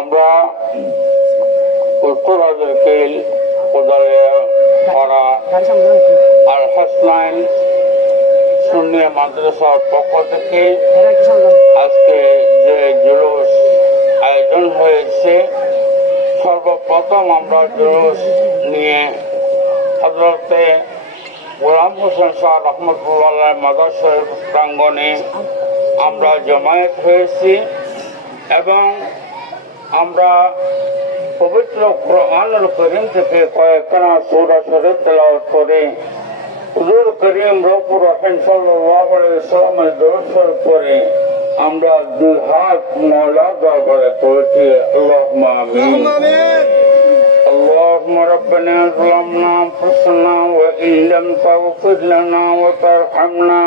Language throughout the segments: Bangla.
আমরা উত্তরাদেরকে আর হাসনাইন সুন্নিয়া মাদ্রাসার পক্ষ থেকে আজকে যে জুলুস আয়োজন হয়েছে, সর্বপ্রথম আমরা জুলুস নিয়ে হযরতে গোলাম হোসেন শাহ রহমতুল্লাহ মাদ্রাসার প্রাঙ্গণে আমরা জমায়েত হয়েছি এবং আমরা পবিত্র কুরআনুল কারীম থেকে কয়েকখানা সূরা শরীফ তেলাওয়াত করে হুজুর করিম রউফুর রহিম সাল্লাল্লাহু আলাইহি ওয়াসাল্লামের দরুদ শরীফ পড়ে আমরা দুই হাত মওলার দরবারে করেছি। আল্লাহুম্মা আমিন। اللهم ربنا ظلمنا أنفسنا وإن لم تغفر لنا وترحمنا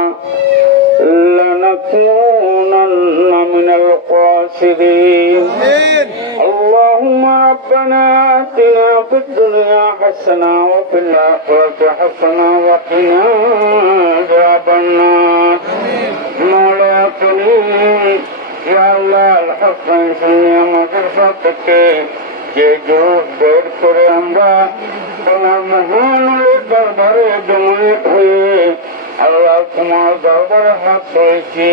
لنكونن من الخاسرين. اللهم ربنا آتنا في الدنيا حسنة وفي الآخرة حسنة وقنا عذاب النار. مولاي كريم يا الله الحسن سنيا مدرستك যে জোর বের করে আমরা তোমার মহান দরবারে জমায়েত হয়ে আল্লাহ তোমার দরবারে হাত করেছি।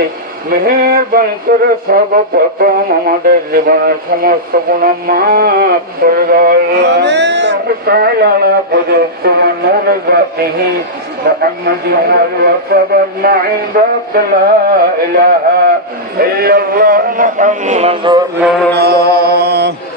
মেহেরবানি করে সর্বপ্রথম আমাদের জীবনের সমস্ত গুনাহ মাফ করে দাও আল্লাহ। তাআলা পূজক তোমার নূর জাতিহি মুহাম্মদ ওয়া সাল্লাল্লাহু লা ইলাহা ইল্লাল্লাহ মুহাম্মাদুর রাসূলুল্লাহ।